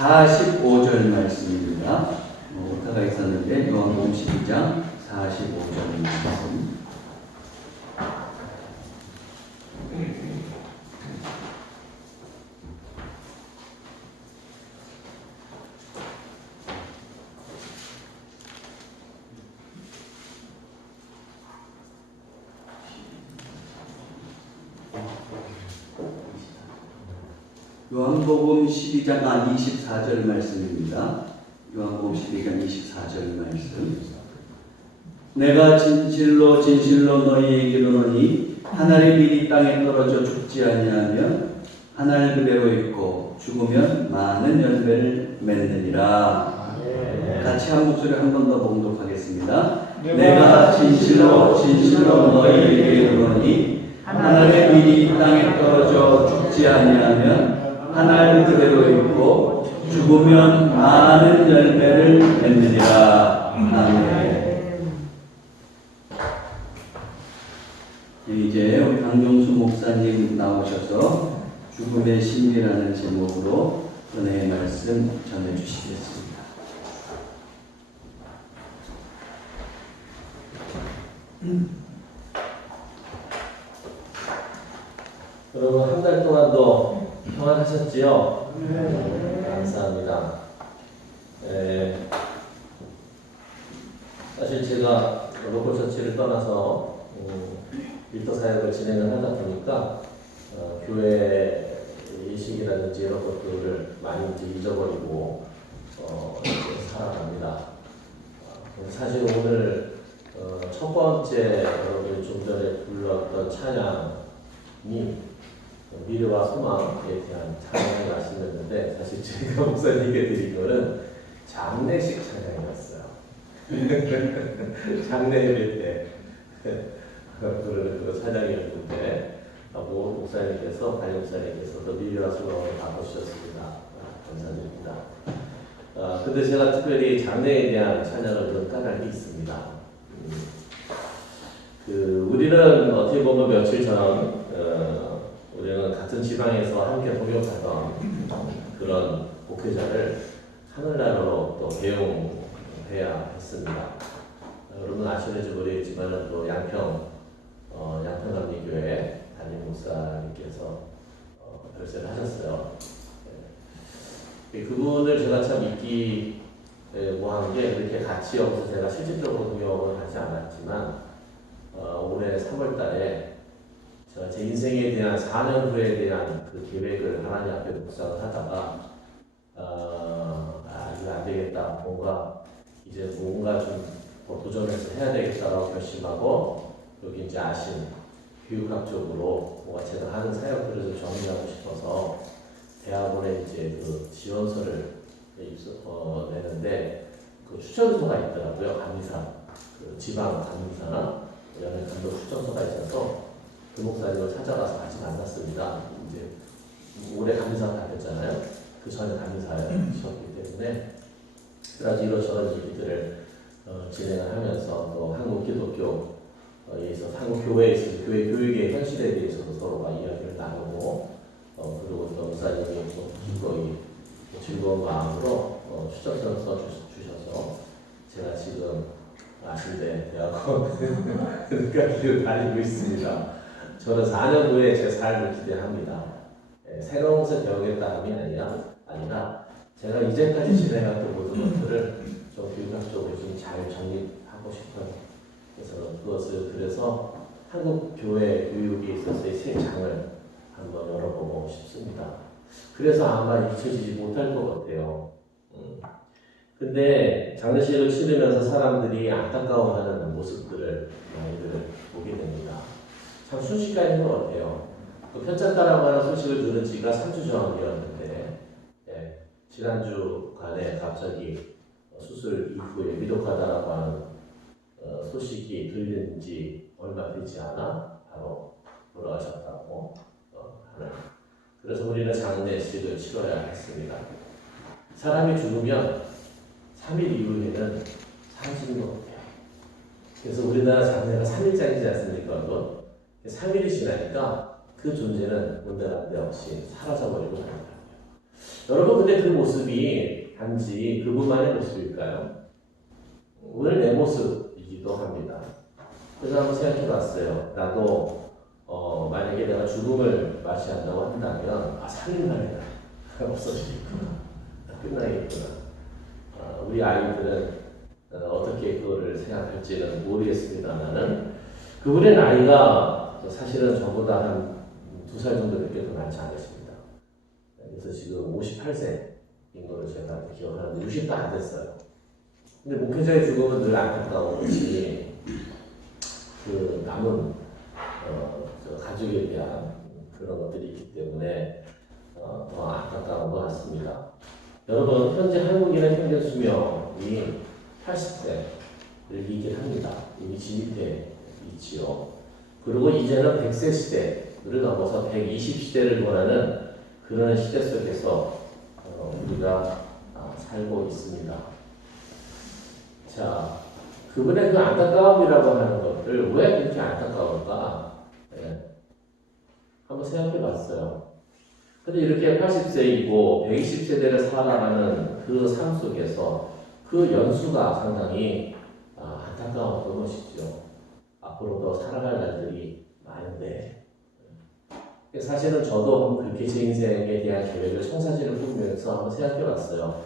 45절 말씀입니다. 오타가 있었는데 요한복음 12장 45절 말씀. 요한복음 12장 24절 말씀입니다. 요한복음 12장 24절 말씀. 내가 진실로 진실로 너희에게 이르노니 한 알의 밀이 땅에 떨어져 죽지 아니하면 한 알 그대로 있고 죽으면 많은 열매를 맺느니라. 같이 한 목소리 한 번 더 봉독하겠습니다. 내가 진실로 진실로 너희에게 이르노니 한 알의 밀이 땅에 떨어져 죽지 아니하면 한 알 그대로 있고 죽으면 많은 열매를 맺느니라. 아멘. 이제 우리 강종수 목사님 나오셔서 죽음의 심리라는 제목으로 은혜의 말씀 전해주시겠습니다. 여러분 한 달 동안도 평안하셨지요? 네. 감사합니다. 사실 제가 로컬 처치를 떠나서 일터 사역을 진행을 하다 보니까 교회 예식이라든지 이런 것들을 많이 이제 잊어버리고 이제 살아갑니다. 사실 오늘 첫 번째 여러분이 좀 전에 불렀던 찬양이 미래와 소망에 대한 찬양의 말씀이었는데 사실 제가 목사님께 드린 거는 장례식 찬양이었어요. 장례 예배 때 부르는 그 찬양이었는데 목사님께서 담임 목사님께서도 미래와 소망을 바꿔주셨습니다. 감사드립니다. 근데 제가 특별히 장례에 대한 찬양을 좀 까닭이 있습니다. 우리는 어떻게 보면 며칠 전 우리는 같은 지방에서 함께 동역하던 그런 목회자를 하늘나라로 또 배용해야 했습니다. 여러분 아시는지 모르겠지만 또 양평감리교회 담임 목사님께서 별세를 하셨어요. 그분을 제가 참 잊기 뭐한 게 이렇게 같이 여기서 제가 실질적으로 동역을 하지 않았지만 올해 3월 달에 제가 제 인생에 대한 4년 후에 대한 그 계획을 하나님 앞에 묵상을 하다가 이거 안 되겠다. 뭔가 좀 도전해서 해야 되겠다라고 결심하고 여기 이제 아신 교육학 쪽으로 뭔가 제가 하는 사역들을 좀 정리하고 싶어서 대학원에 이제 그 지원서를 내는데 그 추천서가 있더라고요. 감리사, 그 지방 감리사나 연예 감독 추천서가 있어서 그 목사님을 찾아가서 같이 만났습니다. 이제 올해 감리사 바뀌었잖아요. 그 전에 감리사였기 때문에 그래서 이런저런 얘기들을 진행을 하면서 또 한국 기독교에 있어서 한국 교회에 있어서 교회 교육의 현실에 대해서도 서로가 이야기를 나누고 그리고 또 목사님이 기꺼이 즐거운 마음으로 추천서 써주셔서 제가 지금 아실대 대학원 그까지를 다니고 있습니다. 저는 4년 후에 제 삶을 기대합니다. 새로운 것을 배우겠다는 아니라 제가 이제까지 진행했던 모든 것들을 좀 교육학적으로 좀 잘 정립하고 싶어요. 그래서 한국 교회 교육에 있어서의 새 장을 한번 열어보고 싶습니다. 그래서 아마 잊혀지지 못할 것 같아요. 근데 장례식을 치르면서 사람들이 안타까워하는 모습들을 많이들 보게 됩니다. 참 순식간에 있는 것 같아요. 편찮다라고 하는 소식을 들은 지가 3주 전이었는데 지난주간에 갑자기 수술 이후에 위독하다라고 하는 소식이 들린 지 얼마 되지 않아 바로 돌아가셨다고 하는. 그래서 우리는 장례식을 치러야 했습니다. 사람이 죽으면 3일 이후에는 사라지는 것 같아요. 그래서 우리나라 장례가 3일장이지 않습니까? 3일이 지나니까 그 존재는 온데간데 없이 사라져버리고 말더라고요. 여러분, 근데 그 모습이 단지 그분만의 모습일까요? 오늘 내 모습이기도 합니다. 그래서 한번 생각해 봤어요. 나도 만약에 내가 죽음을 맞이한다고 한다면 살인마리다 없어지겠구나. 끝나겠구나. 우리 아이들은 어떻게 그거를 생각할지는 모르겠습니다만은 그분의 나이가 사실은 저보다 한 2살 정도 밖에 더 많지 않으십니다. 그래서 지금 58세인 걸로 제가 기억하는데 60도 안 됐어요. 근데 목회자의 죽음은 늘 안타까운 것이 그 남은 저 가족에 대한 그런 것들이 있기 때문에 더 안타까운 것 같습니다. 여러분, 현재 한국인의 평균 수명이 80세를 이긴 합니다. 이미 진입해 있지요. 그리고 이제는 100세 시대를 넘어서 120시대를 원하는 그런 시대 속에서 우리가 살고 있습니다. 자, 그분의 그 안타까움이라고 하는 것들 왜 그렇게 안타까울까? 네. 한번 생각해 봤어요. 근데 이렇게 80세이고 120세대를 살아가는 그 삶 속에서 그 연수가 상당히 안타까웠던 것이죠. 앞으로도 살아갈 날들이 많은데 사실은 저도 그렇게 제 인생에 대한 계획을 청사진을 꾸미면서 한번 생각해 봤어요.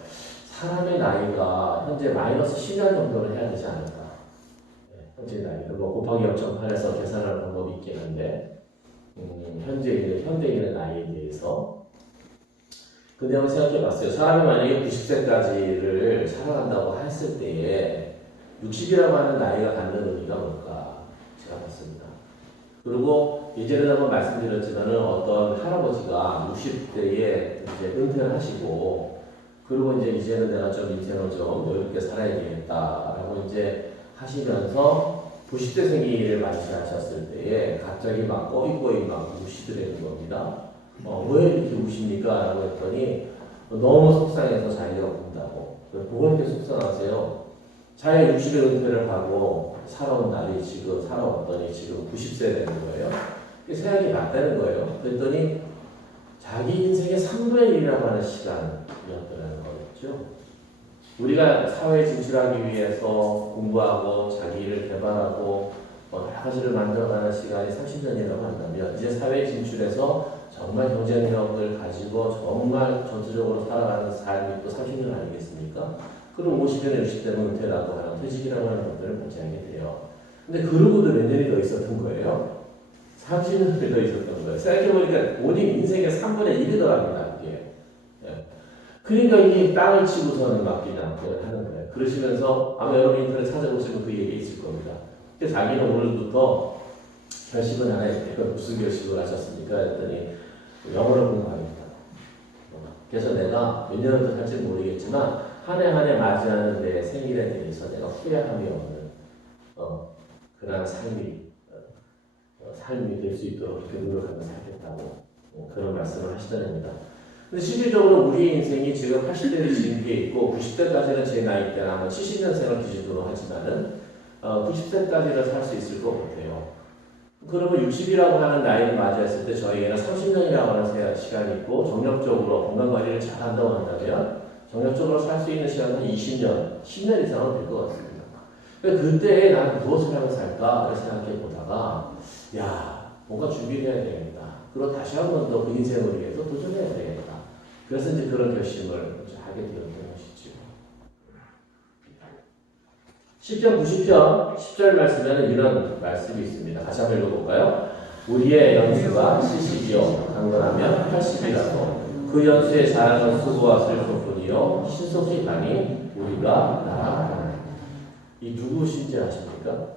사람의 나이가 현재 마이너스 10년 정도를 해야 되지 않을까. 현재 나이를 곱하기 0.8에서 계산할 방법이 있긴 한데 현대인의 나이에 대해서 근데 한번 생각해 봤어요. 사람이 만약에 90세까지를 살아간다고 했을 때에 60이라고 하는 나이가 갖는 의미가 뭘까 제가 봤습니다. 그리고 예전에 한번 말씀드렸지만은 어떤 할아버지가 60대에 이제 은퇴를 하시고 그리고 이제는 내가 좀 인생을 좀 여유롭게 살아야 되겠다라고 이제 하시면서 90대 생일을 맞이하셨을 때에 갑자기 막 꺼이꺼이 막 우시더라는 겁니다. 왜 이렇게 우십니까? 라고 했더니 너무 속상해서 자기가 운다고. 그거 이렇게 속상하세요. 자기가 60에 은퇴를 하고 살아온 날이 살아왔더니 지금 90세 되는 거예요. 생각이 맞다는 거예요. 그랬더니 자기 인생의 3분의 1이라고 하는 시간이었다는 거였죠. 우리가 사회에 진출하기 위해서 공부하고 자기 일을 개발하고 여러 가지를 만들어가는 시간이 30년이라고 한다면 이제 사회에 진출해서 정말 경쟁력을 가지고 정말 전투적으로 살아가는 삶이 또 30년 아니겠습니까? 그럼 50년, 60대는 은퇴라고 하는 퇴직이라고 하는 것들을 맞이하게 돼요. 근데 그러고도 몇 년이 더 있었던 거예요? 30년이 더 있었던 거예요. 생각해보니까 본인 인생의 3분의 1이 더랍니다. 그게. 그러니까 이게 땅을 치고서는 맡기냐 하는 거예요. 그러시면서 아마 여러분 인터넷 찾아보시면 그 얘기 있을 겁니다. 그래서 자기는 오늘부터 결심을 하나 했대요. 무슨 결심을 하셨습니까? 했더니 영어를 공부하겠다. 그래서 내가 몇 년을 더 살지는 모르겠지만 한 해 한 해 맞이하는 내 생일에 대해서 내가 후회함이 없는 그런 삶이 될 수 있도록 그렇게 노력하면서 하겠다고 그런 말씀을 하시더랍니다. 근데 실질적으로 우리 인생이 지금 80대를 진입해 있고 90대까지는 제 나이대는 아마 70년생을 기준으로 하지만은 90세까지는 살 수 있을 것 같아요. 그러면 60이라고 하는 나이를 맞이했을 때 저희에게는 30년이라고 하는 시간이 있고 정력적으로 건강관리를 잘 한다고 한다면 정력적으로 살 수 있는 시간은 20년, 10년 이상은 될 것 같습니다. 그때에 나는 무엇을 하며 살까 생각해 보다가 뭔가 준비를 해야 되겠다. 그리고 다시 한 번 더 그 인생을 위해서 도전해야 되겠다. 그래서 이제 그런 결심을 하게 되었던 것이죠. 10편 90편 10절 말씀에는 이런 말씀이 있습니다. 같이 한번 읽어볼까요? 우리의 연수가 70이요 강건하면 80이라도 그 연수의 자랑은 수고와 슬픔뿐이요 신속히 가니 우리가 나아가나. 이 누구신지 아십니까?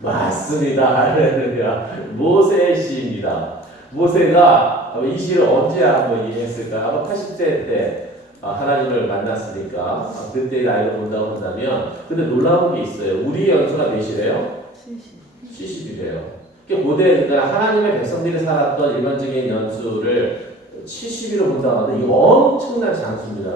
맞습니다. 할렐루야. 모세의 시입니다. 모세가 이 시를 언제 한번 이해했을까? 아마 80세 때 하나님을 만났으니까 그때 나이를 본다고 한다면 근데 놀라운 게 있어요. 우리의 연수가 몇이래요? 70이래요. 고대 하나님의 백성들이 살았던 일반적인 연수를 70으로 본다고 하는데 이거 엄청난 장수입니다.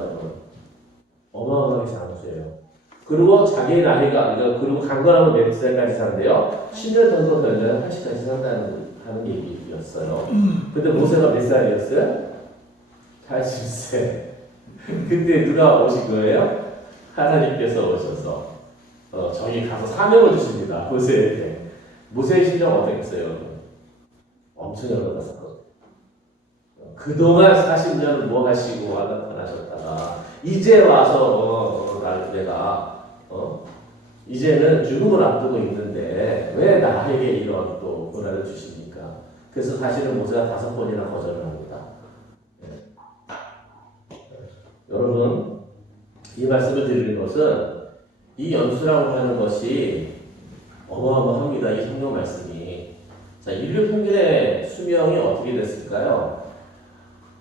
어마어마하게 장수예요. 그리고 자기의 나이가 그리고 강건하면 몇 살까지 산대요? 10년 정도 더 연장한 80까지 산다는 하는 얘기였어요. 근데 모세가 몇 살이었어요? 80세. 그때 누가 오신 거예요? 하나님께서 오셔서 저기 가서 사명을 주십니다. 모세에게. 모세의 심정 어떻겠어요? 엄청 열받았었거든요. 그동안 40년을 뭐 하시고 나타나셨다가 이제 와서 내가 이제는 죽음을 앞두고 있는데 왜 나에게 이런 또 고난을 주십니까? 그래서 사실은 모세가 5번이나 거절을 합니다. 여러분, 이 말씀을 드리는 것은 이 연수라고 하는 것이 어마어마합니다. 이 성경 말씀이. 자, 인류 평균의 수명이 어떻게 됐을까요?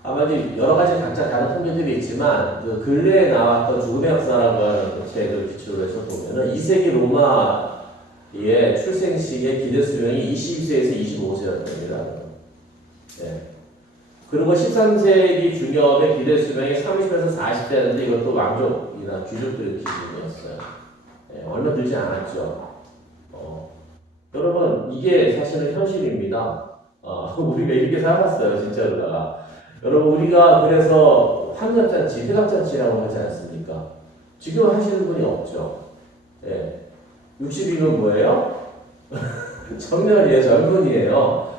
아마 이제 여러 가지 각자 다른 통계들이 있지만 그 근래에 나왔던 죽음의 역사라고 하는 그 책을 기초로 해서 보면은 2세기 로마의 출생시기의 기대 수명이 22세에서 25세였답니다. 네. 그리고 13세기 중엽의 기대 수명이 30에서 40대였는데 이것도 왕족이나 귀족들의 기준이었어요. 네, 얼마 들지 않았죠. 여러분, 이게 사실은 현실입니다. 우리가 이렇게 살았어요, 진짜로다가. 여러분, 우리가 그래서 환갑잔치, 회갑잔치라고 하지 않습니까? 지금 하시는 분이 없죠. 예. 60이면 뭐예요? 청년이에요, 젊은이에요.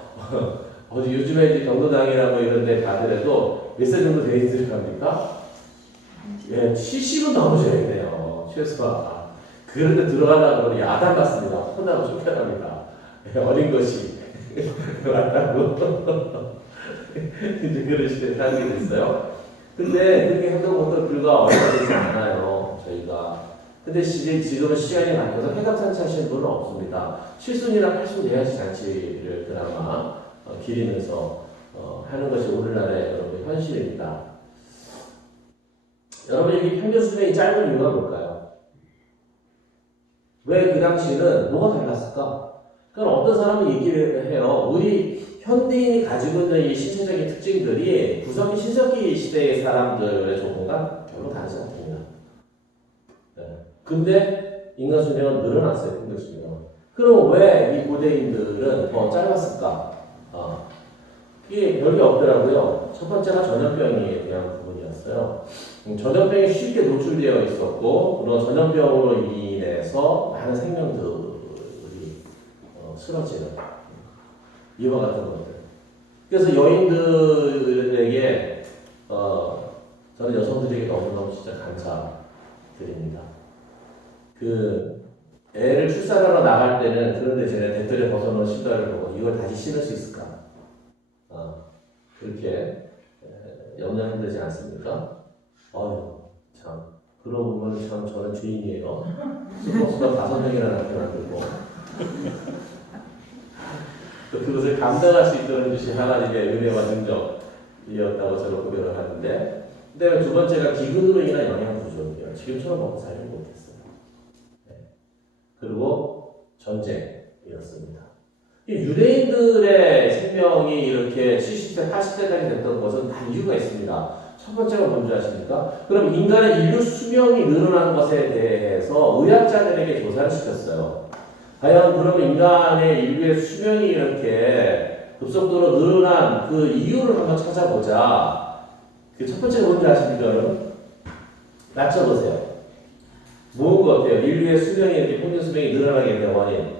어디 요즘에 이제 경로당이나 뭐 이런 데 가더라도 몇 살 정도 돼 있으랍니까? 예, 70은 넘으셔야겠네요, 최소한. 그런데 들어가려고 그러면 야단 같습니다. 혼나고 쫓겨납니다. 예, 어린 것이 왔다고. 이제 그런 시대에 살게 됐어요. 근데 그렇게 해도 것도 불과 얼마 되지 않아요, 저희가. 근데 지금은 시간이 바뀌어서 회갑잔치 하시는 분은 없습니다. 7순이나 8순 돼야지 잔치를 그나마 기리면서 하는 것이 오늘날의 여러분 현실입니다. 여러분, 이게 평균 수명이 짧은 이유가 뭘까요? 왜 그 당시는 뭐가 달랐을까? 그럼 어떤 사람이 얘기를 해요. 우리 현대인이 가지고 있는 이 신체적인 특징들이 구석기 신석기 시대의 사람들의 조건과 별로 다르지 않습니다. 네. 근데 인간 수명은 늘어났어요, 평균 수명은. 그럼 왜 이 고대인들은 더 짧았을까? 이게 별게 없더라고요. 첫 번째가 전염병에 대한 부분이었어요. 전염병에 쉽게 노출되어 있었고, 그런 전염병으로 인해서 많은 생명들이 쓰러지는 이와 같은 것들. 그래서 여인들에게 저는 여성들에게 너무너무 진짜 감사드립니다. 그 애를 출산하러 나갈 때는 그런데 제가 대tor에 벗어놓은 신발을 보고 이걸 다시 신을 수 있을까? 그렇게 염려 힘들지 않습니까? 참. 그러고 보면 참 저는 죄인이에요. 슈퍼스가 5명이나 낳게 만들고 또 그것을 감당할 수 있도록 주신 하나님의 은혜와 능력이었다고 저는 고백을 하는데, 근데 두 번째가 기근으로 인한 영양 부족이에요. 지금처럼 먹고 살지 못했어요. 네. 그리고 전쟁이었습니다. 유대인들의 생명이 이렇게 70세, 80세까지 됐던 것은 다 이유가 있습니다. 첫 번째가 뭔지 아십니까? 그럼 인간의 인류 수명이 늘어난 것에 대해서 의학자들에게 조사를 시켰어요. 과연 그러면 인간의 인류의 수명이 이렇게 급속도로 늘어난 그 이유를 한번 찾아보자. 그 첫 번째가 뭔지 아십니까, 여러분? 맞춰보세요. 뭐인 것 같아요? 인류의 수명이 이렇게 평균 수명이 늘어나게 된 원인.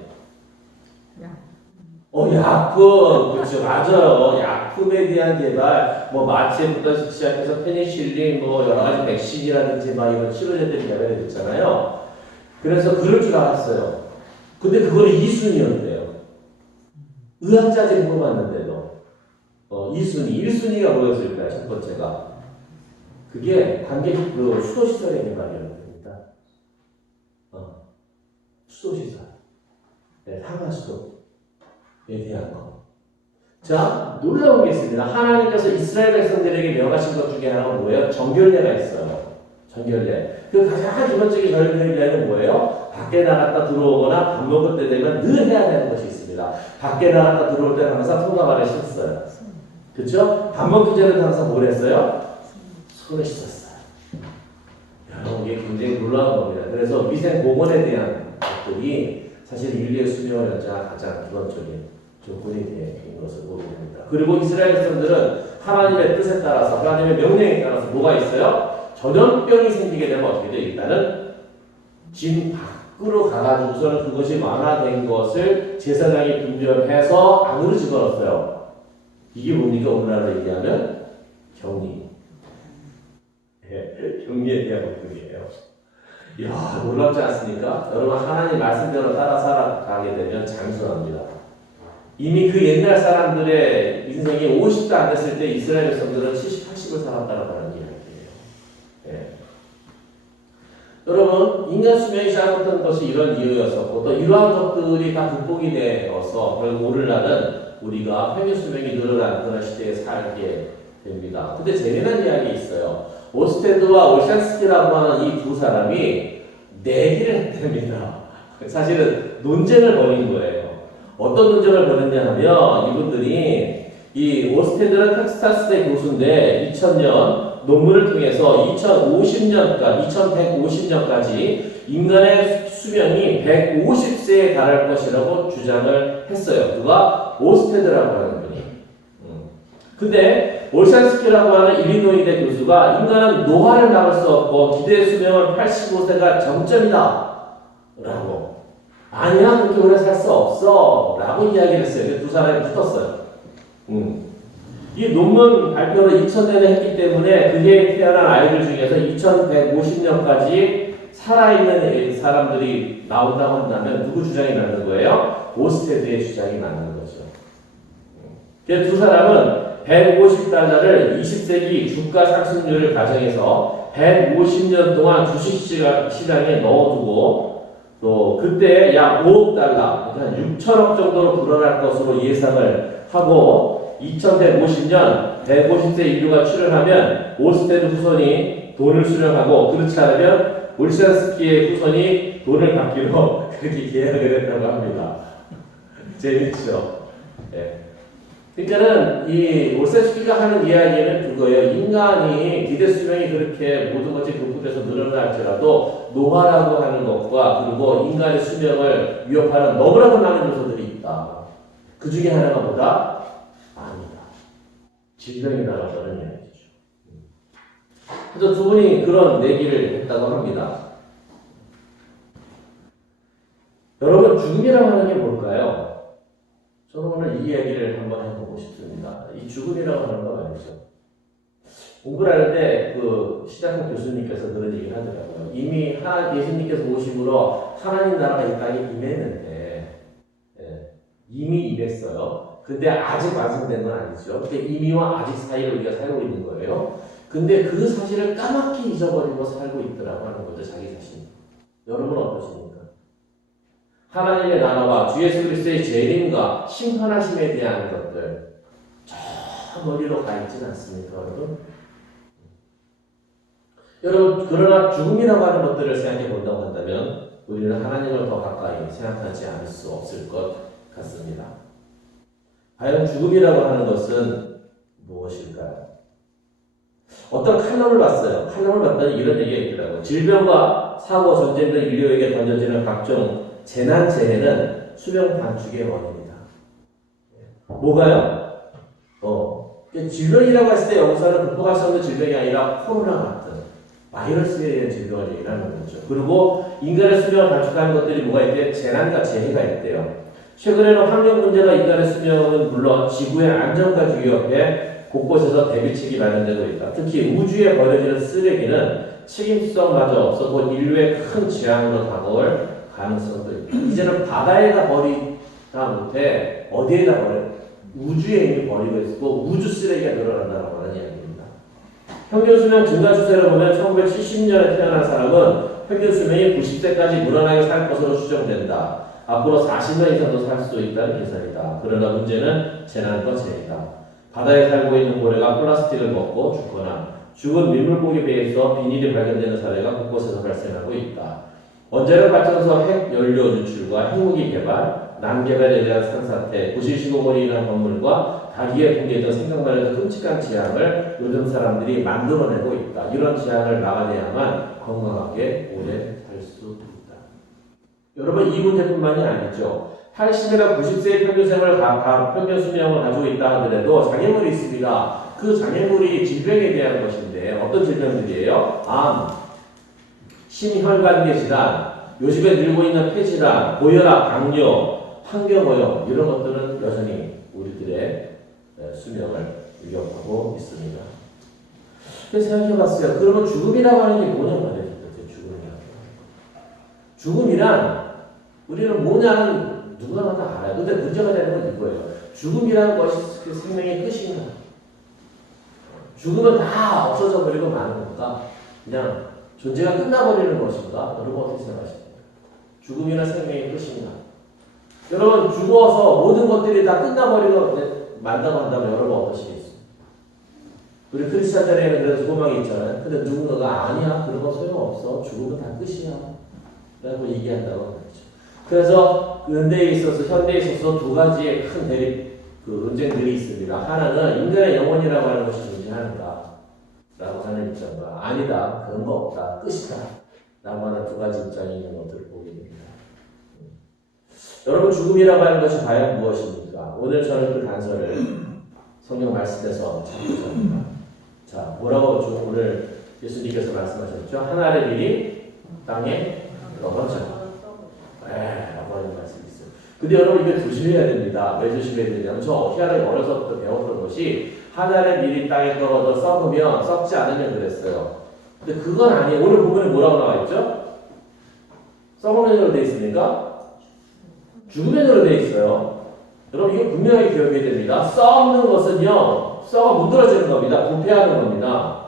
약품. 그렇죠. 맞아요. 약품에 대한 개발, 뭐, 마취부터 시작해서 페니실린, 뭐, 여러 가지 백신이라든지, 막 이런 치료제들이 개발이 됐잖아요. 그래서 그럴 줄 알았어요. 근데 그거는 2순위였대요. 의학자들이 뽑았는데도. 2순위. 1순위가 뭐였을까요? 첫 번째가. 그게 관계, 수도시설의 개발이었답니다. 수도시설. 네, 상하수도. 에 대한 것. 자, 놀라운 게 있습니다. 하나님께서 이스라엘 백성들에게 명하신 것 중에 하나가 뭐예요? 정결례가 있어요. 정결례. 그 가장 기본적인 정결례는 뭐예요? 밖에 나갔다 들어오거나 밥 먹을 때 되면 늘 해야 되는 것이 있습니다. 밖에 나갔다 들어올 때는 항상 손과 발을 씻었어요. 그렇죠? 밥 먹기 전에도 항상 뭘 했어요? 손을 씻었어요. 여러분, 이게 굉장히 놀라운 겁니다. 그래서 위생 보건에 대한 것들이 사실 인류의 수명을 연장한 가장 기본적인 조건이 되는 것을 보게 됩니다. 그리고 이스라엘 백성들은 하나님의 뜻에 따라서 하나님의 명령에 따라서 뭐가 있어요? 전염병이 생기게 되면 어떻게 돼요? 일단은 진 밖으로 가가지고서는 그것이 완화된 것을 제사장이 분별해서 안으로 집어넣었어요. 이게 뭡니까? 오늘날로 얘기하면 격리. 격리에 대한 법칙이에요. 이야, 놀랍지 않습니까? 여러분, 하나님 말씀대로 따라 살아가게 되면 장수합니다. 이미 그 옛날 사람들의 인생이 50도 안 됐을 때 이스라엘 백성들은 70, 80을 살았다고 하는 이야기예요. 예. 여러분, 인간 수명이 짧았던 것이 이런 이유였었고, 또 이러한 것들이 다 극복이 되어서, 결국 오늘날은 우리가 평균 수명이 늘어나는 그런 시대에 살게 됩니다. 근데 재미난 이야기 있어요. 오스테드와 올샨스키라고 하는 이 두 사람이 내기를 했답니다. 사실은 논쟁을 벌인 거예요. 어떤 논쟁을 벌였냐 하면 이분들이 이 오스테드는 텍사스대 교수인데 2000년 논문을 통해서 2150년까지 인간의 수명이 150세에 달할 것이라고 주장을 했어요. 그가 오스테드라고 하는 분이. 근데 올샨스키라고 하는 일리노이대 교수가 인간은 노화를 막을 수 없고 기대 수명은 85세가 정점이다 라고, 아니야 그렇게 오래 살 수 없어 라고 이야기를 했어요. 두 사람이 붙었어요. 이 논문 발표를 2000년에 했기 때문에 그게 태어난 아이들 중에서 2150년까지 살아있는 사람들이 나온다고 한다면 누구 주장이 맞는 거예요? 오스테드의 주장이 맞는 거죠. 그래서 두 사람은 150달러를 20세기 주가 상승률을 가정해서 150년 동안 주식시장에 넣어두고, 또 그때 약 5억 달러, 그러니까 6천억 정도로 불어날 것으로 예상을 하고, 2150년 150세 인류가 출현하면 오스테드 후손이 돈을 수령하고, 그렇지 않으면 올샨스키의 후손이 돈을 받기로 그렇게 계약을 했다고 합니다. 재밌죠? 예. 그러니까는 이 올샨스키가 하는 이야기는 그거예요. 인간이 기대 수명이 그렇게 모든 것이 극복돼서 늘어날지라도 노화라고 하는 것과 그리고 인간의 수명을 위협하는 너무나도 많은 요소들이 있다. 그 중에 하나가 뭐다? 암이다. 질병이 나왔다는 이야기죠. 그래서 두 분이 그런 내기를 했다고 합니다. 여러분, 죽음이라고 하는 게 뭘까요? 저는 오늘 이 이야기를 한번 해보고 싶습니다. 이 죽음이라고 하는 거 말이죠. 공부를 할 때 그 시작한 교수님께서 그런 얘기를 하더라고요. 이미 예수님께서 오심으로 하나님 나라가 이 땅에 임했는데, 이미 임했어요. 근데 아직 완성된 건 아니죠. 근데 이미와 아직 사이를 우리가 살고 있는 거예요. 근데 그 사실을 까맣게 잊어버리고 살고 있더라고 하는 거죠, 자기 자신. 여러분 어떠십니까? 하나님의 나라와 주 예수 그리스도의 재림과 심판하심에 대한 것들 저 머리로 가 있지는 않습니까, 여러분? 여러분, 그러나 죽음이라고 하는 것들을 생각해 본다고 한다면 우리는 하나님을 더 가까이 생각하지 않을 수 없을 것 같습니다. 과연 죽음이라고 하는 것은 무엇일까요? 어떤 칼럼을 봤어요. 칼럼을 봤더니 이런 얘기가 있더라고요. 질병과 사고, 전쟁 등 인류에게 던져지는 각종 재난재해는 수명 단축의 원인이다. 뭐가요? 질병이라고 했을 때 여기서는 극복할 수 없는 질병이 아니라 코로나 같은 바이러스에 대한 질병을 얘기하는 거죠. 그리고 인간의 수명을 단축하는 것들이 뭐가 있대요? 재난과 재해가 있대요. 최근에는 환경 문제가 인간의 수명은 물론 지구의 안정과 위협에 곳곳에서 대비책이 마련되고 있다. 특히 우주에 버려지는 쓰레기는 책임성마저 없어 곧 인류의 큰 재앙으로 다가올 가능성도 있다. 이제는 바다에다 버리다 못해 어디에다 버려? 우주에 이미 버리고 있고 우주 쓰레기가 늘어난다고 하는 이야기입니다. 평균 수명 증가 추세를 보면 1970년에 태어난 사람은 평균 수명이 90세까지 무난하게 살 것으로 추정된다. 앞으로 40년 이상도 살 수 있다는 계산이다. 그러나 문제는 재난과 재해다. 바다에 살고 있는 고래가 플라스틱을 먹고 죽거나 죽은 민물고기 배에서 비닐이 발견되는 사례가 곳곳에서 발생하고 있다. 원자력 발전소 핵 연료 유출과 핵무기 개발, 난개발에 대한 산사태, 부실 시공으로 인한 건물과 다기에 붕괴했던 생각만 해도 끔찍한 재앙을 요즘 사람들이 만들어내고 있다. 이런 재앙을 막아내야만 건강하게 오래 살 수 있다. 여러분, 이 문제뿐만이 아니죠. 80에서 90세의 평균 수명을 가지고 있다 하더라도 장애물이 있습니다. 그 장애물이 질병에 대한 것인데 어떤 질병들이에요? 암, 심혈관계 질환, 요즘에 늘고 있는 폐질환, 고혈압, 당뇨, 환경오염 이런 것들은 여전히 우리들의 수명을 위협하고 있습니다. 그래서 생각해봤어요. 그러면 죽음이라고 하는 게 뭐냐고 말이에요. 죽음이란 우리는 뭐냐는 누구나 다 알아요. 근데 문제가 되는 건 이거예요. 죽음이라는 것이 그 생명의 끝인가? 죽음은 다 없어져 버리고 마는 건가? 그냥 존재가 끝나버리는 것인가? 여러분 어떻게 생각하십니까? 죽음이나 생명의 끝인가? 여러분 죽어서 모든 것들이 다 끝나버리고 만다고 한다면 여러분 어떠시겠어요? 우리 크리스찬들에게는 그래서 소망이 있잖아요. 근데 누군가가 아니야. 그런 거 소용없어. 죽음은 다 끝이야. 라고 얘기한다고 하죠. 그래서 근대에 있어서 현대에 있어서 두 가지의 큰 대립 논쟁들이 있습니다. 하나는 인간의 영혼이라고 하는 것이 존재하는가 라고 하는 입장과 아니다. 그런 거 없다. 끝이다. 라고 하는 두 가지 입장이 있는 것들을 보게 됩니다. 여러분 죽음이라고 하는 것이 과연 무엇입니까? 오늘 저는 그 단서를 성경 말씀에서 찾고자 합니다. 자, 뭐라고 오늘 예수님께서 말씀하셨죠? 하늘의 일이 땅에 떨어져. 라고 하는 말씀이 있어요. 근데 여러분 이거 조심해야 됩니다. 왜 조심해야 되냐면 저 희한하게 어려서부터 배웠던 것이 하늘의 일이 땅에 떨어져 썩으면 썩지 않으면 그랬어요. 근데 그건 아니에요. 오늘 보면 뭐라고 나와 있죠? 썩으면 으로 되어 있습니까? 죽으면으로 되어 있어요. 여러분 이거 분명히 기억해야 됩니다. 썩는 것은요, 썩어 문드러지는 겁니다. 부패하는 겁니다.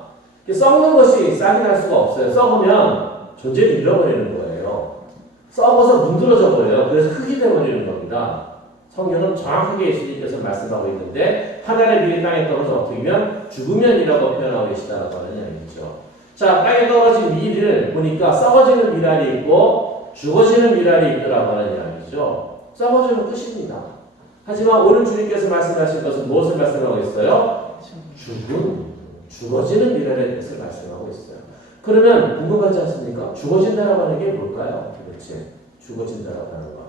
썩는 것이 싹이 날 수가 없어요. 썩으면 존재를 잃어버리는 거예요. 썩어서 문드러져 버려요. 그래서 흙이 되어버리는 겁니다. 성경은 정확하게 예수님께서 말씀하고 있는데 하늘의 비이 땅에 떨어져 어떻게 보면 죽으면이라고 표현하고 계시다라고 하는 이야기죠. 자, 땅에 떨어진 미를 보니까 썩어지는 미랄이 있고 죽어지는 미랄이 있더라고 하는 이야기죠. 썩어지는 끝입니다. 하지만 오늘 주님께서 말씀하신 것은 무엇을 말씀하고 있어요? 죽어지는 미랄에 대해서 말씀하고 있어요. 그러면 궁금하지 않습니까? 죽어진다라고 하는 게 뭘까요? 도대체 죽어진다라고 하는 거.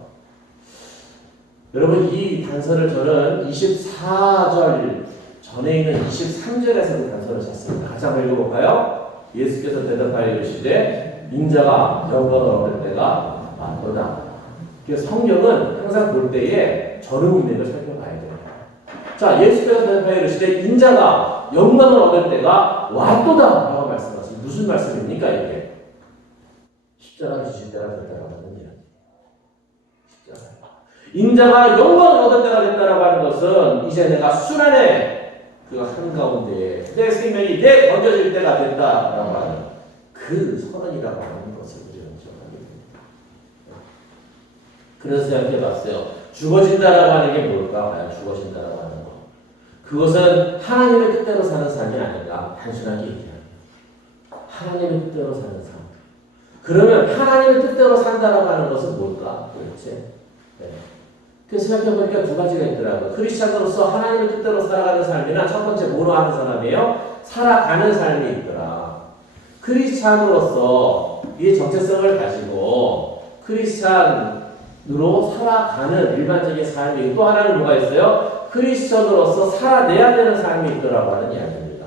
여러분 이 단서를 저는 24절 전에 있는 23절에서 그 단서를 찾습니다. 같이 한번 읽어볼까요? 예수께서 대답하여 이르시되 인자가 영광을 얻을 때가 왔도다. 그래서 성경은 항상 볼 때에 전후문맥을 살펴봐야 돼요. 자, 예수께서 대답하여 이르시되 인자가 영광을 얻을 때가 왔도다 라고 말씀하셨습니다. 무슨 말씀입니까 이게? 십자가 지실 때가 됐다라고 하는 이야기. 십자가. 인자가 영광을 얻을 때가 됐다라고 하는 것은 이제 내가 순환의 그 한가운데에 내 생명이 던져질 때가 됐다라고 하는 그 선언이라고 하는 것을 우리는 기억하게 됩니다. 그래서 생각해봤어요. 죽어진다라고 하는 게 뭘까? 과연 죽어진다라고 하는 거. 그것은 하나님의 뜻대로 사는 삶이 아닌가? 단순하게 얘기합니다. 하나님의 뜻대로 사는 삶. 그러면 하나님의 뜻대로 산다라고 하는 것은 뭘까? 도대체? 네. 그래서 생각해보니까 두 가지가 있더라고요. 크리스찬으로서 하나님의 뜻대로 살아가는 삶이나 첫 번째 뭐로 하는 사람이에요? 살아가는 삶이 있더라. 크리스찬으로서 이 정체성을 가지고 크리스찬으로 살아가는 일반적인 삶이 있고 또 하나는 뭐가 있어요? 크리스천으로서 살아내야 되는 삶이 있더라고 하는 이야기입니다.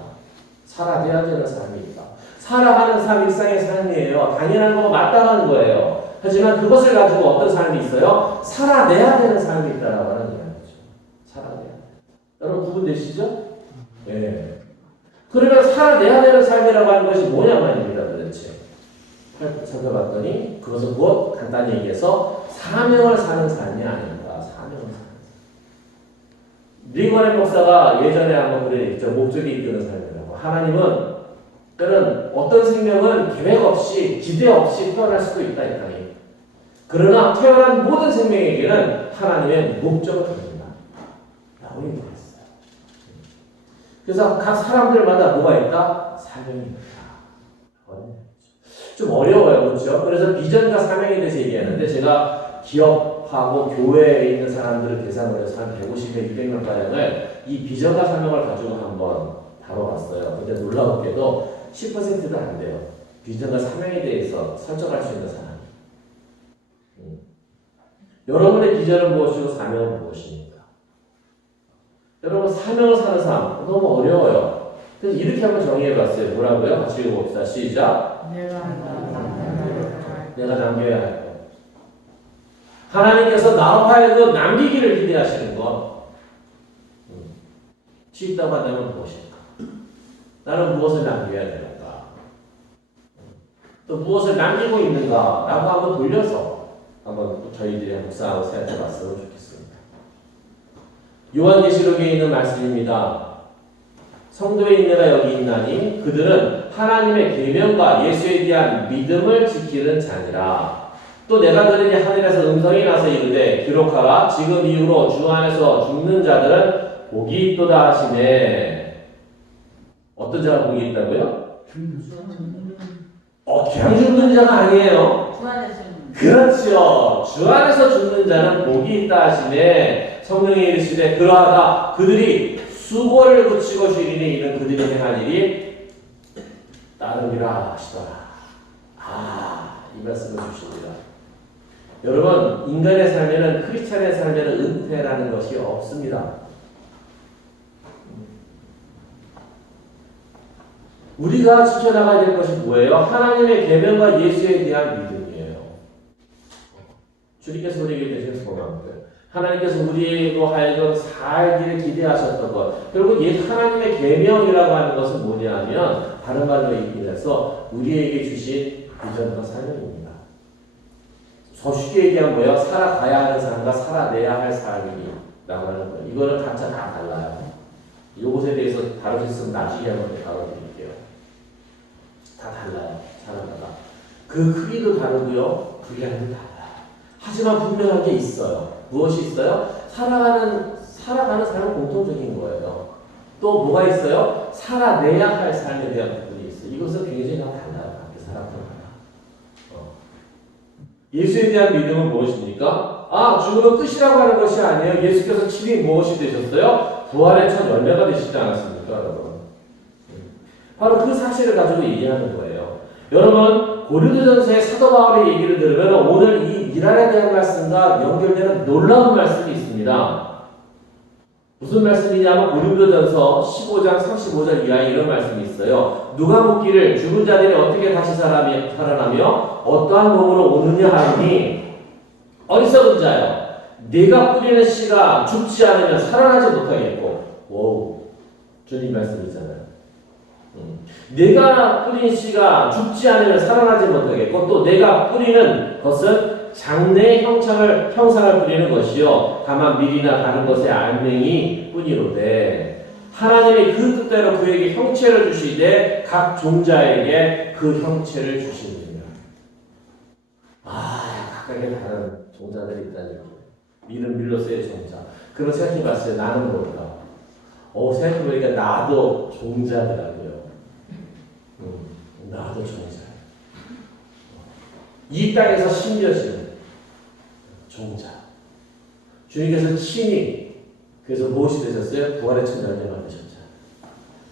살아내야 되는 삶이 있다. 살아가는 삶이 일상의 삶이에요. 당연한 거고 마땅한 거예요. 하지만 그것을 가지고 어떤 삶이 있어요? 살아내야 되는 삶이 있다라고 하는 이야기죠. 살아내야 돼. 여러분 구분되시죠? 네. 그러면 살아내야 되는 삶이라고 하는 것이 뭐냐 말입니다. 도대체. 살펴봤더니 그것은 무엇? 간단히 얘기해서 사명을 사는 삶이 아닙니다. 사명을 사는 삶. 리건의 목사가 예전에 한번 그랬죠. 목적이 이끄는 삶이라고. 하나님은 때는 어떤 생명은 계획 없이 기대 없이 태어날 수도 있다 이 땅에. 그러나 태어난 모든 생명에게는 하나님의 목적을 가집니다. 라고 얘기했어요. 그래서 각 사람들마다 뭐가 있다? 사명이 있다. 좀 어려워요. 그렇죠? 그래서 비전과 사명에 대해서 얘기하는데 제가 기업하고 교회에 있는 사람들을 대상으로 해서 한 150명, 200명 가량을 이 비전과 사명을 가지고 한번 다뤄봤어요. 근데 놀라웠게도 10%도 안 돼요. 비전과 사명에 대해서 설정할 수 있는 사람. 여러분의 비전은 무엇이고 사명은 무엇입니까? 여러분 사명을 사는 삶 너무 어려워요. 그래서 이렇게 한번 정리해봤어요. 뭐라고요? 같이 읽어봅시다. 시작. 내가 남겨야 할 것. 하나님께서 나와 하여금 남기기를 기대하시는 것. 쉽다고 한다면 무엇일까? 나는 무엇을 남겨야 되는가? 또 무엇을 남기고 있는가? 라고 한번 돌려서 한번 저희들이 묵상하고 생각해 봤으면 좋겠습니다. 요한계시록에 있는 말씀입니다. 성도의 인내가 여기 있나니 그들은 하나님의 계명과 예수에 대한 믿음을 지키는 자니라. 또 내가 들으니 하늘에서 음성이 나서 이르되 기록하라. 지금 이후로 주 안에서 죽는 자들은 복이 있도다 하시네. 어떤 자가 복이 있다고요? 그냥 죽는 자가 아니에요. 그렇죠. 주 안에서 죽는 자는 복이 있다 하시네. 성령이 이르시되 그러하다 그들이 수고를 그치고 쉬리니 이는 그들이 행한 일이 따르리라 하시더라. 이 말씀을 주십니다. 여러분, 인간의 삶에는, 크리스찬의 삶에는 은퇴라는 것이 없습니다. 우리가 지켜나가야 될 것이 뭐예요? 하나님의 계명과 예수에 대한 믿음이에요. 주님께서 우리에게 대신 소망한 거예요. 하나님께서 우리로 하여금 살기를 기대하셨던 것. 결국 이 하나님의 계명이라고 하는 것은 뭐냐 하면 다른 말로 얘기해서 우리에게 주신 비전과 사명입니다. 더 쉽게 얘기하면 뭐예요? 살아가야 하는 삶과 살아내야 할 삶이라고 하는 거예요. 이거는 각자 다 달라요. 이것에 대해서 다룰 수 있으면 나중에 한번 다뤄드릴게요. 다 달라요. 살아가다. 그 크기도 다르고요. 분량도 달라요. 하지만 분명한 게 있어요. 무엇이 있어요? 살아가는 삶은 공통적인 거예요. 또 뭐가 있어요? 살아내야 할 삶에 대한 부분이 있어요. 이것은 굉장히 다 달라요. 각기 사람들마다. 예수에 대한 믿음은 무엇입니까? 죽음은 끝이라고 하는 것이 아니에요. 예수께서 친히 무엇이 되셨어요? 부활의 첫 열매가 되시지 않았습니까, 여러분? 바로 그 사실을 가지고 얘기하는 거예요. 여러분, 고린도전서의 사도 바울의 얘기를 들으면 오늘 이 미랄에 대한 말씀과 연결되는 놀라운 말씀이 있습니다. 무슨 말씀이냐면 고린도전서 15장 35절 이하에 이런 말씀이 있어요. 누가 묻기를 죽은 자들이 어떻게 다시 살아나며 어떠한 몸으로 오느냐 하니 어리석은 자여 네가 뿌리는 씨가 죽지 않으면 살아나지 못하겠고 주님 말씀이잖아요. 내가 뿌린 씨가 죽지 않으면 살아나지 못하겠고 또 내가 뿌리는 것은 장래의 형상을 뿌리는 것이요 다만 밀이나 다른 것의 알맹이 뿐이로되 하나님이 그 뜻대로 그에게 형체를 주시되 각 종자에게 그 형체를 주시느니라. 각각의 다른 종자들이 있다는 거예요. 밀은 밀로서의 종자. 그런 생각해봤어요. 나는 뭘까? 생각해보니까 나도 종자더라고요. 나도 종자. 이 땅에서 심겨진 종자. 주님께서 친히 그래서 무엇이 되셨어요? 부활의 첫 열매가 되셨죠.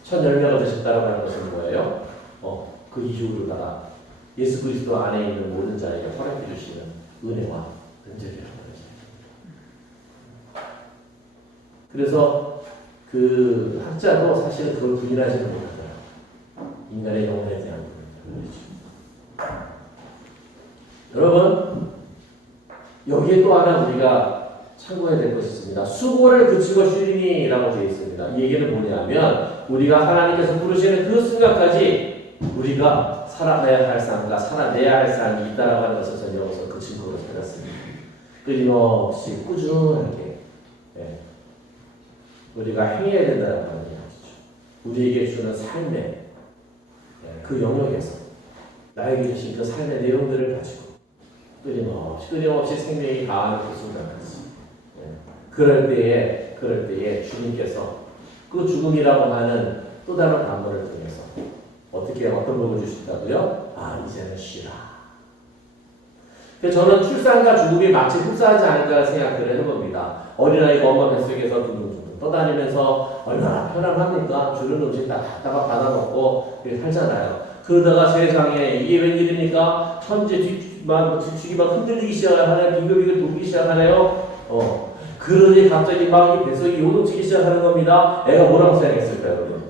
첫 열매가 되셨다고 하는 것은 뭐예요? 그 이후로다가 예수 그리스도 안에 있는 모든 자에게 허락해 주시는 은혜와 은혜를 그래서 그 학자도 사실은 그걸 부인하지는 못하더라고요. 인간의 영혼에 대한 부분이죠. 여러분, 여기에 또 하나 우리가 참고해야 될 것이 있습니다. 수고를 그치고 쉬리니라고 되어 있습니다. 이 얘기는 뭐냐면 우리가 하나님께서 부르시는 그 순간까지 우리가 살아가야 할 삶과 살아내야 할 삶이 있다라고 하는 것을 전혀서 그 증거로 찾았습니다. 끊임없이 꾸준하게 우리가 행해야 된다는 얘기죠. 우리에게 주는 삶의 그 영역에서 나에게 주신 그 삶의 내용들을 가지고 끊임없이 생명이 다하는 그 순간까지 그럴 때에 주님께서 그 죽음이라고 하는 또 다른 단번을 통해서 어떤 복을 주신다고요? 이제는 쉬라. 그래서 저는 출산과 죽음이 마치 흡사하지 않을까 생각을 해봅니다. 어린아이가 엄마 뱃속에서 둥둥둥 떠다니면서 얼마나 편안합니까? 주는 음식 다 갖다가 받아먹고 살잖아요. 그러다가 세상에 이게 웬일입니까? 천재 뒤축이 막 흔들리기 시작하네요. 빙글빙글 돌기 시작하네요. 그러니 갑자기 막 이 배속이 요동치기 시작하는 겁니다. 애가 뭐라고 생각했을까요, 여러분?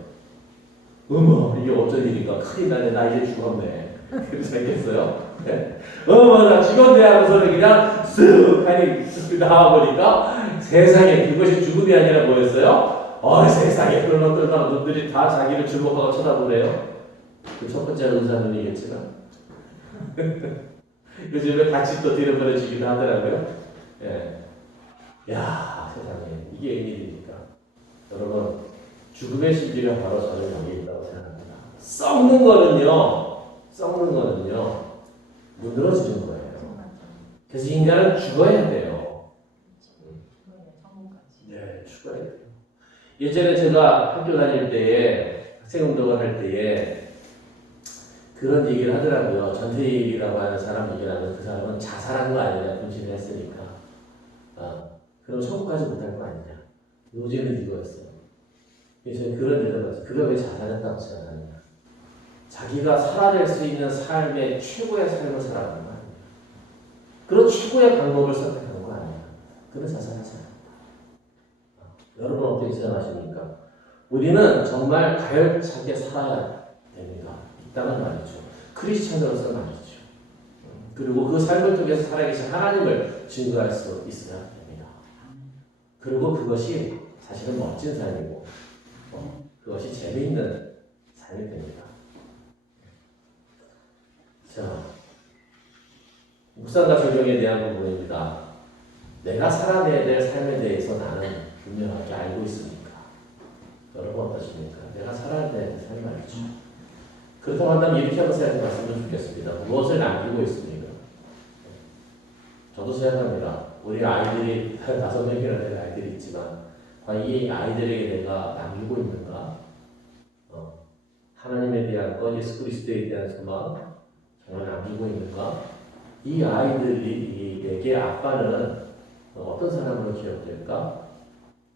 어머, 이게 어쩐 일인가? 큰일 나네. 나 이제 죽었네. 그렇게 생각했어요? 네? 어머, 나 죽었네 하고서는 그냥 쓱 하니 나와보니까 세상에 그것이 죽음이 아니라 뭐였어요? 세상에 똘망똘망 놈들이 다 자기를 주목하고 쳐다보네요. 그 첫 번째 의사 눈이겠지만 요즘에 같이 또 뒤로 보내주기도 하더라고요. 예. 야, 세상에 이게 웬일입니까? 여러분, 죽음의 실질은 바로 저는 여기 있다고 생각합니다. 썩는 거는요 무너지는 거예요. 그래서 인간은 죽어야 돼요. 네, 죽어야 돼요. 예전에 제가 학교 다닐 때에 학생운동을 할 때에 그런 얘기를 하더라고요. 전태일이라고 하는 사람 얘기를 하면 그 사람은 자살한 거 아니냐, 분신을 했으니까. 그럼 천국까지 못할 거 아니냐. 요즘은 이거였어요. 그래서 저는 그런 대답을 했어요. 그가 왜 자살했다고 생각하느냐. 자기가 살아낼 수 있는 삶의 최고의 삶을 살아가는 거 아니냐. 그런 최고의 방법을 선택한 거 아니냐. 그런 자살하지 않았다. 여러분 어떻게 생각하십니까? 우리는 정말 가열차게 살아야 됩니다. 있다는 말이죠. 크리스천으로서 말이죠. 그리고 그 삶을 통해서 살아계신 하나님을 증거할 수 있어야 됩니다. 그리고 그것이 사실은 멋진 삶이고 그것이 재미있는 삶이 됩니다. 자, 묵상과 적용에 대한 부분입니다. 내가 살아내야 될 삶에 대해서 나는 분명하게 알고 있습니까? 여러분 어떠십니까? 내가 살아내야 될 삶 말이죠. 그렇다고 한다면 이렇게 한번 생각해봤으면 좋겠습니다. 무엇을 남기고 있습니까? 저도 생각합니다. 우리 아이들이 5명이나 될 아이들이 있지만 과연 이 아이들에게 내가 남기고 있는가? 하나님에 대한 것, 예수 그리스도에 대한 소망 정말 남기고 있는가? 이 아이들에게 아빠는 어떤 사람으로 기억될까?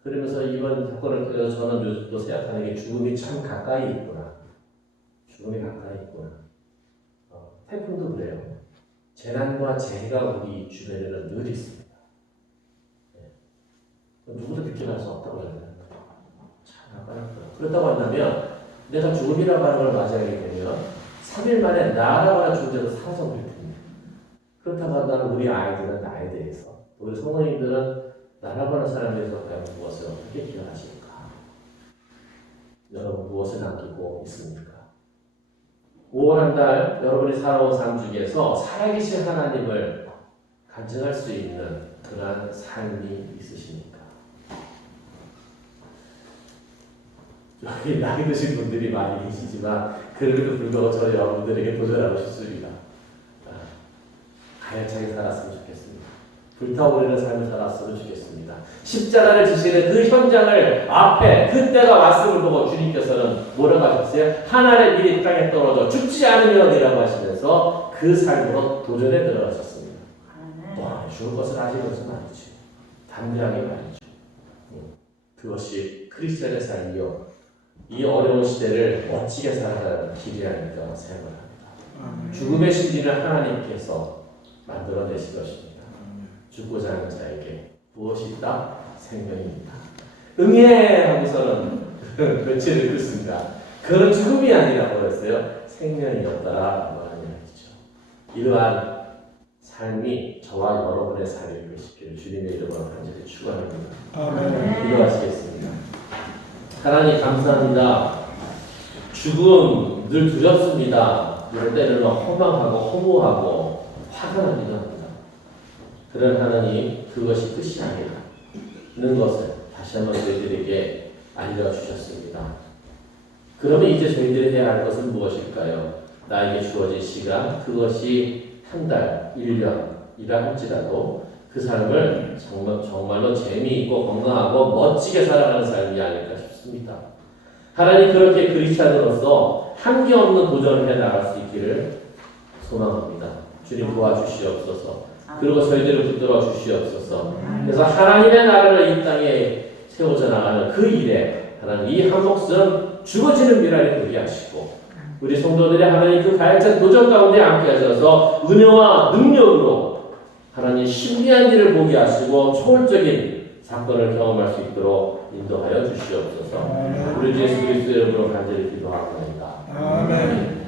그러면서 이번 사건을 통해서 저는 요즘 또 생각하는 게 죽음이 참 가까이 있구나. 죽음이 가까이 있구나. 태풍도 그래요. 재난과 재해가 우리 주변에는 늘 있습니다. 네. 누구도 비켜갈 수 없다고 해야 되나? 참 가까이 있구나. 그렇다고 한다면 내가 죽음이라고 하는 걸 맞이하게 되면 3일 만에 나라고 하는 존재도 사라져버릴 텐데. 그렇다고 한다면 우리 아이들은 나에 대해서, 우리 성도님들은 나라고 하는 사람에 대해서 과연 무엇을 어떻게 기억하실까? 여러분 무엇을 남기고 있습니까? 5월 한 달 여러분이 살아온 삶 중에서 살아계신 하나님을 간증할 수 있는 그러한 삶이 있으십니까? 여기 나이 드신 분들이 많이 계시지만 그래도 불구하고 저희 여러분들에게 도전하고 싶습니다. 가열차게 살았으면 좋겠습니다. 불타오르는 삶을 살았으면 좋겠습니다. 십자가를 지시는 그 현장을 앞에 그때가 왔음을 보고 주님께서는 뭐라고 하셨어요? 하늘의 밀이 땅에 떨어져 죽지 않으면이라고 하시면서 그 삶으로 도전에 들어가셨습니다. 죽을 것을 아시는 것은 아니지. 담대하게 말이죠. 그것이 크리스천의 삶이요. 이 어려운 시대를 멋지게 살아가는 길이 아닐까 생각을 합니다. 죽음의 신비는 하나님께서 만들어내신 것입니다. 죽고자 하는 자에게 무엇이 있다? 생명입니다. 응애 하고서는 며칠을 긋습니다. 그건 죽음이 아니라 뭐였어요? 생명이었다라고 하는 이야기죠. 이러한 삶이 저와 여러분의 삶일 것이기를 주님의 이름으로 간절히 축원합니다. 기도하시겠습니다. 하나님 감사합니다. 죽음 늘 두렵습니다. 이럴 때는 허망하고 허무하고 화가 나기도 합니다. 그런 하나님 그것이 끝이 아니라는 것을 다시 한번 저희들에게 알려주셨습니다. 그러면 이제 저희들이 해야 할 것은 무엇일까요? 나에게 주어진 시간 그것이 한 달, 1년이라 할지라도 그 삶을 정말로 재미있고 건강하고 멋지게 살아가는 삶이 아닐까 싶습니다. 하나님 그렇게 그리스도인으로서 한계 없는 도전을 해나갈 수 있기를 소망합니다. 주님 도와주시옵소서. 그리고 저희들을 붙들어 주시옵소서. 그래서 하나님의 나라를 이 땅에 세워져 나가는 그 일에 하나님 이 한 목숨 죽어지는 미랄이 되게 하시고 우리 성도들이 하나님 그 가해찬 도전 가운데 함께 하셔서 은혜와 능력으로 하나님 신비한 일을 보게 하시고 초월적인 사건을 경험할 수 있도록 인도하여 주시옵소서. 우리 주 예수 그리스도의 이름으로 간절히 기도합니다. 아멘.